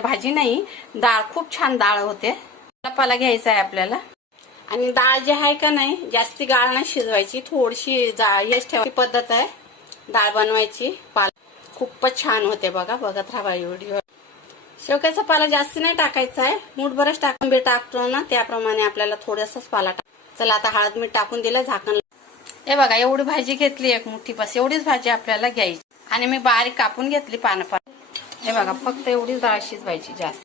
भाजी नाही, डाळ खूप छान डाळ होते. पाला घ्यायचा आहे आपल्याला. आणि डाळ जी आहे का नाही, जास्ती गाळ नाही शिजवायची, थोडीशी हेच ठेवायची पद्धत आहे डाळ बनवायची. पाला खूपच छान होते बघा, बघत राहा व्हिडिओ. शेवग्याचा पाला जास्ती नाही टाकायचा आहे, मूठभरच टाकून टाकतो ना त्याप्रमाणे आपल्याला थोडासाच पाला टाक. चला आता हळद मीठ टाकून दिलं, झाकण. हे बघा एवढी भाजी घेतली, एक मुठी, बस एवढीच भाजी आपल्याला घ्यायची. आणि मी बारीक कापून घेतली पानं. हे बघा फक्त एवढीच डाळ शिजवायची, जास्त